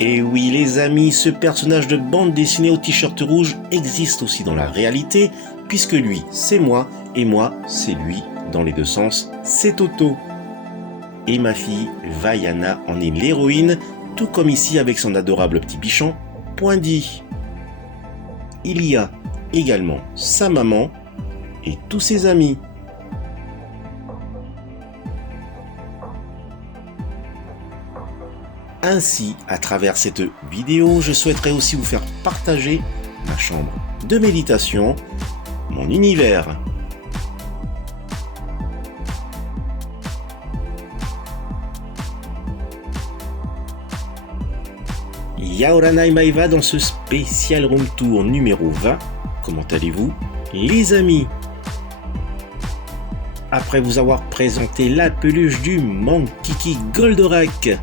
Et oui les amis, ce personnage de bande dessinée au t-shirt rouge existe aussi dans la réalité, puisque lui c'est moi, et moi c'est lui, dans les deux sens, c'est Toto. Et ma fille, Vaiana, en est l'héroïne, tout comme ici avec son adorable petit bichon, Poindy. Il y a également sa maman et tous ses amis. Ainsi, à travers cette vidéo, je souhaiterais aussi vous faire partager ma chambre de méditation, mon univers. Yaoranai Maeva dans ce spécial room tour numéro 20. Comment allez-vous, les amis? Après vous avoir présenté la peluche du Mankiki Goldorak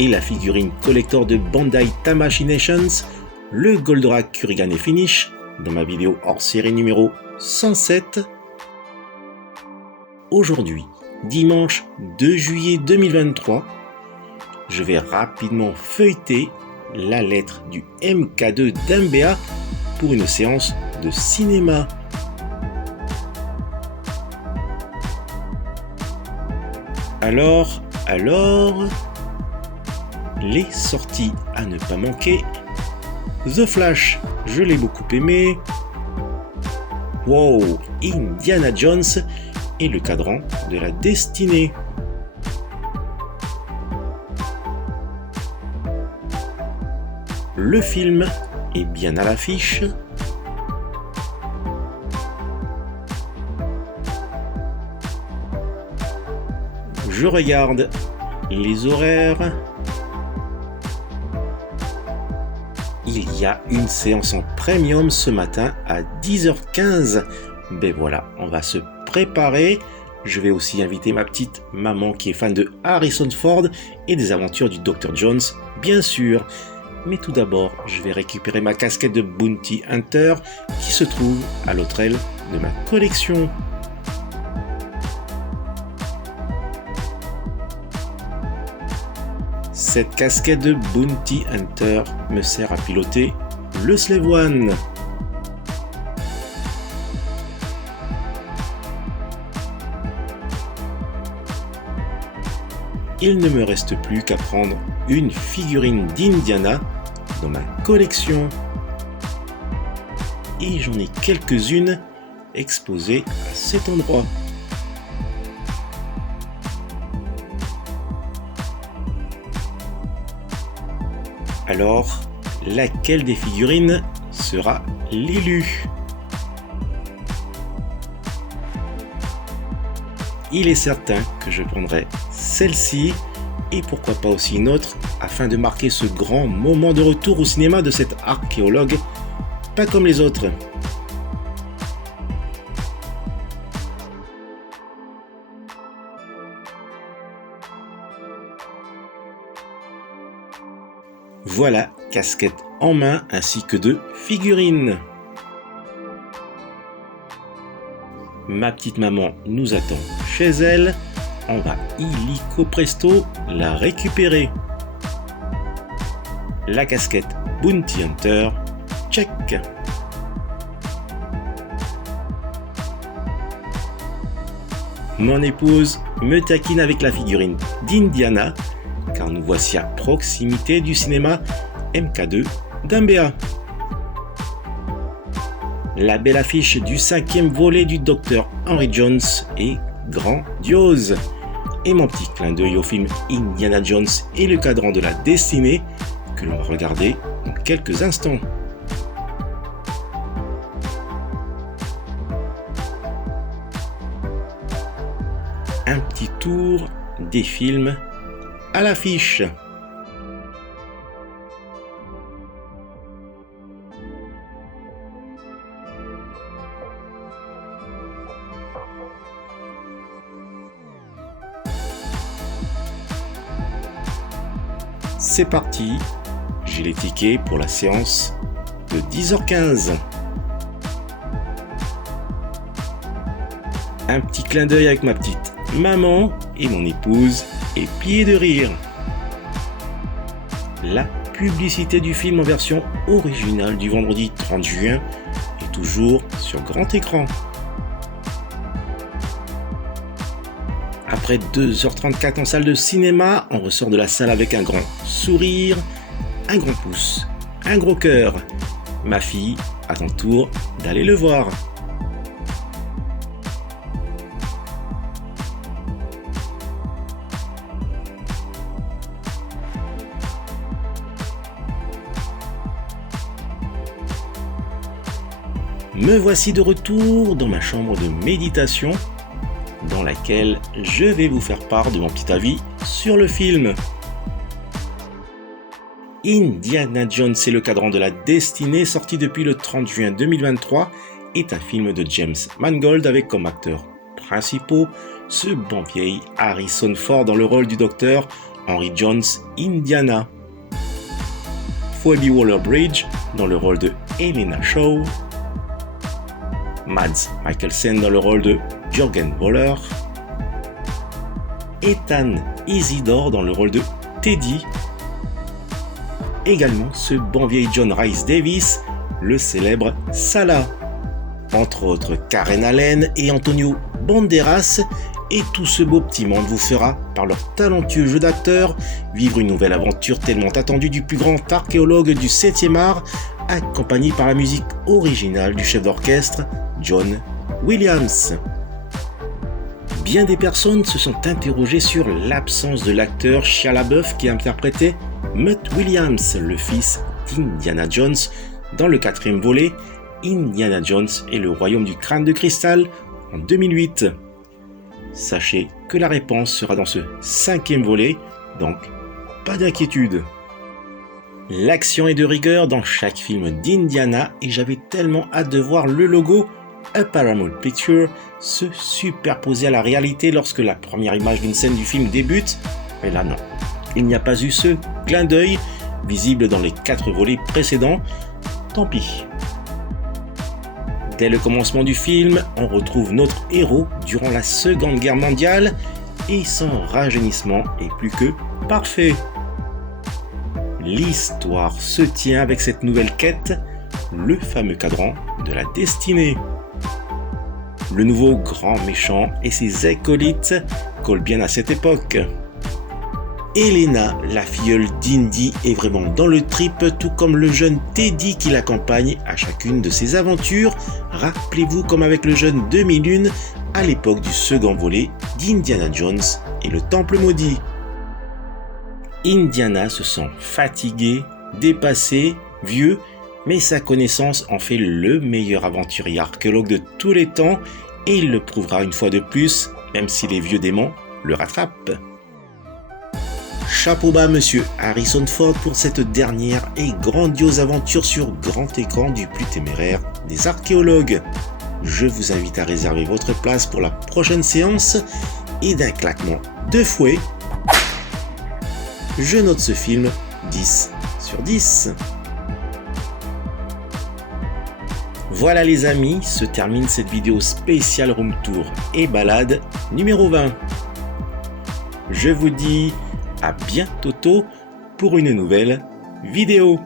et la figurine collector de Bandai Tamashii Nations, le Goldorak Kurigan et Finish, dans ma vidéo hors série numéro 107. Aujourd'hui, dimanche 2 juillet 2023, je vais rapidement feuilleter la lettre du MK2 d'Mbea pour une séance de cinéma. Alors, les sorties à ne pas manquer. The Flash, je l'ai beaucoup aimé. Wow, Indiana Jones et le cadran de la destinée. Le film est bien à l'affiche. Je regarde les horaires. Il y a une séance en premium ce matin à 10h15. Ben voilà, on va se préparer. Je vais aussi inviter ma petite maman qui est fan de Harrison Ford et des aventures du Dr. Jones, bien sûr. Mais tout d'abord, je vais récupérer ma casquette de Bounty Hunter qui se trouve à l'autre aile de ma collection. Cette casquette de Bounty Hunter me sert à piloter le Slave One. Il ne me reste plus qu'à prendre une figurine d'Indiana dans ma collection. Et j'en ai quelques-unes exposées à cet endroit. Alors, laquelle des figurines sera l'élu? Il est certain que je prendrai celle-ci et pourquoi pas aussi une autre afin de marquer ce grand moment de retour au cinéma de cet archéologue, pas comme les autres. Voilà, casquette en main ainsi que de figurines. Ma petite maman nous attend chez elle. On va illico presto la récupérer. La casquette Bounty Hunter, check. Mon épouse me taquine avec la figurine d'Indiana, car nous voici à proximité du cinéma MK2 d'Mbea. La belle affiche du 5e volet du Dr. Henry Jones est grandiose. Et mon petit clin d'œil au film Indiana Jones et le cadran de la destinée que l'on va regarder dans quelques instants. Un petit tour des films à l'affiche. C'est parti, j'ai les tickets pour la séance de 10h15. Un petit clin d'œil avec ma petite maman et mon épouse, épiée de rire. La publicité du film en version originale du vendredi 30 juin et toujours sur grand écran. Après 2h34 en salle de cinéma, on ressort de la salle avec un grand sourire, un grand pouce, un gros cœur. Ma fille, à ton tour d'aller le voir. Me voici de retour dans ma chambre de méditation, dans laquelle je vais vous faire part de mon petit avis sur le film. Indiana Jones et le cadran de la destinée, sorti depuis le 30 juin 2023, est un film de James Mangold avec comme acteurs principaux ce bon vieil Harrison Ford dans le rôle du docteur Henry Jones Indiana, Phoebe Waller-Bridge dans le rôle de Helena Shaw, Mads Mikkelsen dans le rôle de Jürgen Voller, Ethan Isidore dans le rôle de Teddy, également ce bon vieil John Rhys Davies, le célèbre Salah, entre autres Karen Allen et Antonio Banderas, et tout ce beau petit monde vous fera, par leur talentueux jeu d'acteur, vivre une nouvelle aventure tellement attendue du plus grand archéologue du 7e art, accompagné par la musique originale du chef d'orchestre John Williams. Bien des personnes se sont interrogées sur l'absence de l'acteur Shia LaBeouf qui interprétait Mutt Williams, le fils d'Indiana Jones, dans le 4e volet Indiana Jones et le royaume du crâne de cristal en 2008. Sachez que la réponse sera dans ce 5e volet, donc pas d'inquiétude. L'action est de rigueur dans chaque film d'Indiana et j'avais tellement hâte de voir le logo A Paramount Picture se superposer à la réalité lorsque la première image d'une scène du film débute, mais là non, il n'y a pas eu ce clin d'œil visible dans les 4 volets précédents, tant pis. Dès le commencement du film, on retrouve notre héros durant la Seconde Guerre mondiale et son rajeunissement est plus que parfait. L'histoire se tient avec cette nouvelle quête, le fameux cadran de la destinée. Le nouveau grand méchant et ses acolytes collent bien à cette époque. Helena, la filleule d'Indy, est vraiment dans le trip, tout comme le jeune Teddy qui l'accompagne à chacune de ses aventures. Rappelez-vous comme avec le jeune Demi-Lune à l'époque du second volet d'Indiana Jones et le Temple maudit. Indiana se sent fatigué, dépassé, vieux, mais sa connaissance en fait le meilleur aventurier archéologue de tous les temps et il le prouvera une fois de plus, même si les vieux démons le rattrapent. Chapeau bas monsieur Harrison Ford pour cette dernière et grandiose aventure sur grand écran du plus téméraire des archéologues. Je vous invite à réserver votre place pour la prochaine séance et d'un claquement de fouet, je note ce film 10 sur 10. Voilà les amis, se termine cette vidéo spéciale room tour et balade numéro 20. Je vous dis à bientôt pour une nouvelle vidéo.